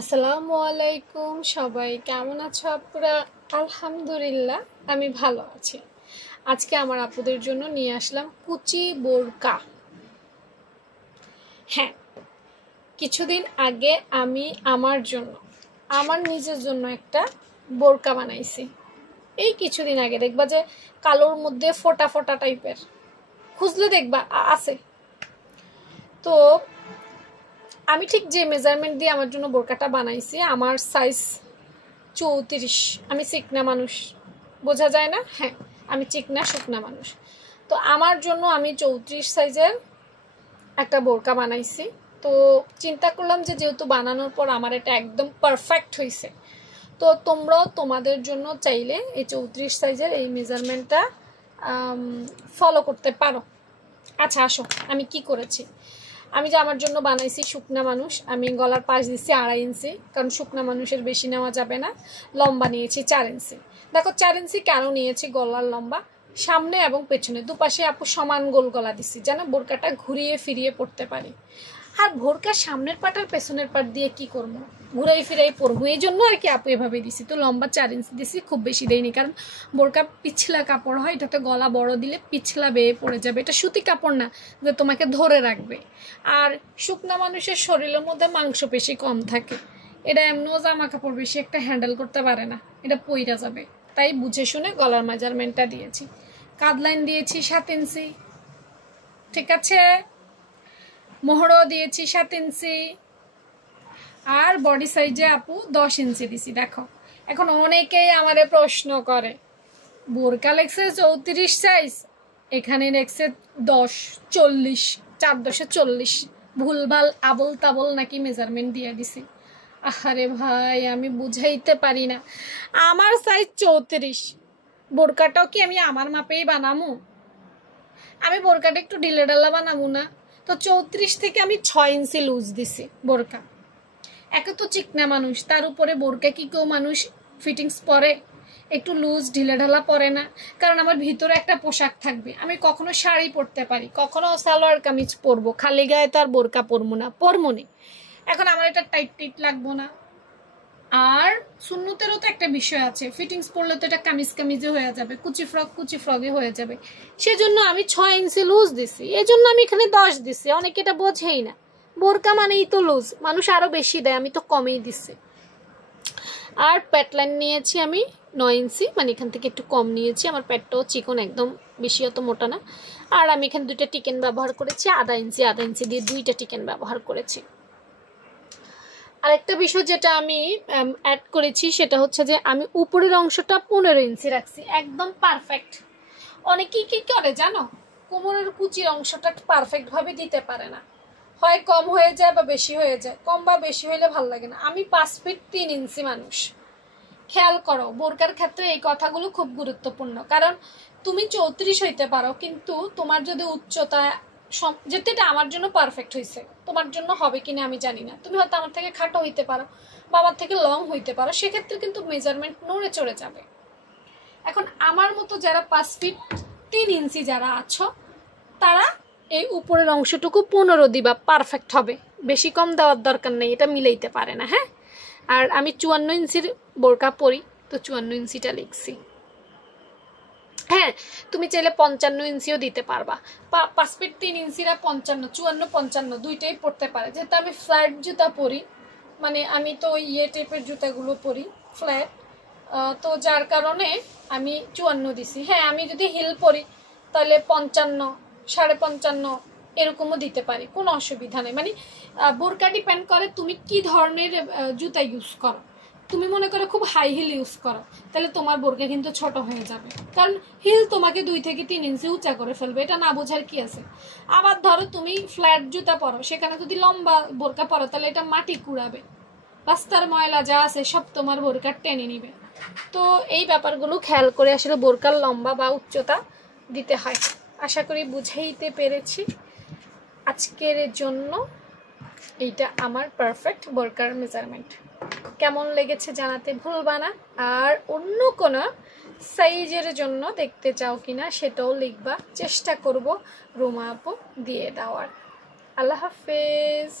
আসসালামু আলাইকুম, সবাই কেমন আছো আপুরা? আলহামদুলিল্লাহ আমি ভালো আছি। আজকে আমার আপুদের জন্য নিয়ে আসলাম কুচি বোরকা। হ্যাঁ, কিছুদিন আগে আমি আমার নিজের জন্য একটা বোরকা বানাইছি। এই কিছুদিন আগে দেখবা যে কালোর মধ্যে ফোটা ফোটা টাইপের, খুঁজলে দেখবা আছে। তো আমি ঠিক যে মেজারমেন্ট দিয়ে আমার জন্য বোরকাটা বানাইছি, আমার সাইজ 34। আমি চিকনা মানুষ, বোঝা যায় না? হ্যাঁ, আমি চিকনা শুকনা মানুষ। তো আমার জন্য আমি 34 সাইজের একটা বোরকা বানাইছি। তো চিন্তা করলাম যে যেহেতু বানানোর পর আমার এটা একদম পারফেক্ট হয়েছে, তো তোমরাও তোমাদের জন্য চাইলে এই 34 সাইজের এই মেজারমেন্টটা ফলো করতে পারো। আচ্ছা আসো, আমি কি করেছি। আমি যে আমার জন্য বানাইছি শুকনা মানুষ, আমি গলার পাশ দিচ্ছি 2.5 ইঞ্চি, কারণ শুকনা মানুষের বেশি নেওয়া যাবে না। লম্বা নিয়েছি 4 ইঞ্চি। দেখো 4 ইঞ্চি কেন নিয়েছি গলার লম্বা, সামনে এবং পেছনে দুপাশে আপু সমান গোল গলা দিচ্ছি যেন বোরকাটা ঘুরিয়ে ফিরিয়ে পড়তে পারি। আর বোরকার সামনের পাট আর পেছনের পাট দিয়ে কি করবো, ঘুরাই ফিরাই পরবো, এই জন্য আর কি আপু এভাবে দিছি। তো লম্বা 4 ইঞ্চি দিছি, খুব বেশি দেয়নি, কারণ বোরকা পিছলা কাপড় হয়, এটাতে গলা বড় দিলে পিছলা বেয়ে পড়ে যাবে। এটা সুতি কাপড় না যে তোমাকে ধরে রাখবে। আর শুকনা মানুষের শরীরের মধ্যে মাংসপেশি কম থাকে, এটা এমনিও জামা কাপড় বেশি একটা হ্যান্ডেল করতে পারে না, এটা পইরা যাবে। তাই বুঝে শুনে গলার মেজারমেন্টটা দিয়েছি। কাঁধ লাইন দিয়েছি 7 ইঞ্চি, ঠিক আছে। মোহরও দিয়েছি 7 ইঞ্চি। আর বডি সাইজে আপু 10 ইঞ্চি দিছি। দেখো এখন অনেকেই আমারে প্রশ্ন করে, বোরকা লেখছে 34 সাইজ, এখানে লেখছে 10, 40, 4 10 40, ভুলভাল আবল তাবল নাকি মেজারমেন্ট দিয়ে দিছি। আরে ভাই, আমি বুঝাইতে পারি না। আমার সাইজ 34, বোরকাটাও কি আমি আমার মাপেই বানামু? আমি বোরকাটা একটু ঢিলে ঢালা বানাবো না? তো 34 থেকে আমি 6 ইঞ্চি লুজ দিছি বোরকা। একে তো চিকনা মানুষ, তার উপরে বোরকা কি কেউ মানুষ ফিটিংস পরে? একটু লুজ ঢিলে ঢালা পরে না? কারণ আমার ভিতরে একটা পোশাক থাকবে, আমি কখনো শাড়ি পরতে পারি, কখনো সালোয়ার কামিজ পরবো, খালি গায়ে তো আর বোরকা পরবো না, পরমনি। এখন আমার এটা টাইট টাইট লাগবো না। আর সুন্নতেরও তো একটা বিষয় আছে, ফিটিংস পরলে তো এটা কামিজ কামিজে হয়ে যাবে, কুচি ফ্রকে হয়ে যাবে। সেজন্য আমি 6 ইঞ্চি লুজ দিছি, এই জন্য আমি এখানে 10 দিছি। অনেকে এটা বোঝেই না, বোরকা মানেই তো লুজ, মানুষ আরো বেশি দেয়, আমি তো কমেই দিছি। আর প্যাট লাইন নিয়েছি আমি 9 ইঞ্চি, মানে এখান থেকে একটু কম নিয়েছি। আমার প্যাটটাও চিকন, একদম বেশি অত মোটা না। আর আমি এখানে 2টা টিকেন ব্যবহার করেছি, আধা ইঞ্চি দিয়ে 2টা টিকেন ব্যবহার করেছি। আরেকটা বিষয় যেটা আমি অ্যাড করেছি সেটা হচ্ছে যে আমি উপরের অংশটা 15 ইঞ্চি রাখছি, একদম পারফেক্ট। অনেকেই কি করে জানো, কোমরের কুচির অংশটা পারফেক্টভাবে দিতে পারে না, হয় কম হয়ে যায় বা বেশি হয়ে যায়। কম বা বেশি হইলে ভালো লাগে না। আমি 5 ফিট 3 ইঞ্চি মানুষ। খেয়াল করো, বোরকার ক্ষেত্রে এই কথাগুলো খুব গুরুত্বপূর্ণ, কারণ তুমি 34 হইতে পারো, কিন্তু তোমার যদি উচ্চতা যেটা আমার জন্য পারফেক্ট হয়েছে, তোমার জন্য হবে কিনা আমি জানি না। তুমি হয়তো আমার থেকে খাটো হইতে পারো বা আমার থেকে লং হইতে পারো, সেক্ষেত্রে কিন্তু মেজারমেন্ট নড়ে চড়ে যাবে। এখন আমার মতো যারা 5 ফিট 3 ইঞ্চি যারা আছো, তারা এই উপরের অংশটুকু 15 দিবা, পারফেক্ট হবে। বেশি কম দেওয়ার দরকার নেই, এটা মিলাইতে পারে না। হ্যাঁ, আর আমি 54 ইঞ্চির বোরকা পরি, তো 54 ইঞ্চিটা লিখছি। হ্যাঁ, তুমি চাইলে 55 ইঞ্চিও দিতে পারবা। 5 ফিট 3 ইঞ্চিরা 55, 54, 55 দুইটাই পড়তে পারে। যেহেতু আমি ফ্ল্যাট জুতা পরি, মানে আমি তো টাইপের জুতাগুলো পরি ফ্ল্যাট, তো যার কারণে আমি 54 দিছি। হ্যাঁ, আমি যদি হিল পরি তাহলে 55, 55.5 এরকমও দিতে পারি, কোনো অসুবিধা নেই। মানে বোরকা ডিপেন্ড করে তুমি কি ধরনের জুতা ইউজ করো। তুমি মনে করো খুব হাই হিল ইউজ করো, তাহলে তোমার বোরকা কিন্তু ছোট হয়ে যাবে, কারণ হিল তোমাকে 2 থেকে 3 ইঞ্চি উঁচা করে ফেলবে, এটা না বোঝার কি আছে। আবার ধরো তুমি ফ্ল্যাট জুতা পরো, সেখানে যদি লম্বা বোরকা পরো তাহলে এটা মাটি কুড়াবে, রাস্তার ময়লা যা আছে সব তোমার বোরকা টেনে নিবে। তো এই ব্যাপারগুলো খেয়াল করে আসলে বোরকার লম্বা বা উচ্চতা দিতে হয়। আশা করি বুঝাইতে পেরেছি। আজকের জন্য এইটা আমার পারফেক্ট বোরকার মেজারমেন্ট। কেমন লেগেছে জানাতে ভুলবা না। আর অন্য কোনো সাইজের জন্য দেখতে চাও কিনা সেটাও লিখবা, চেষ্টা করব রুমা আপু দিয়ে দেওয়ার। আল্লাহ হাফেজ।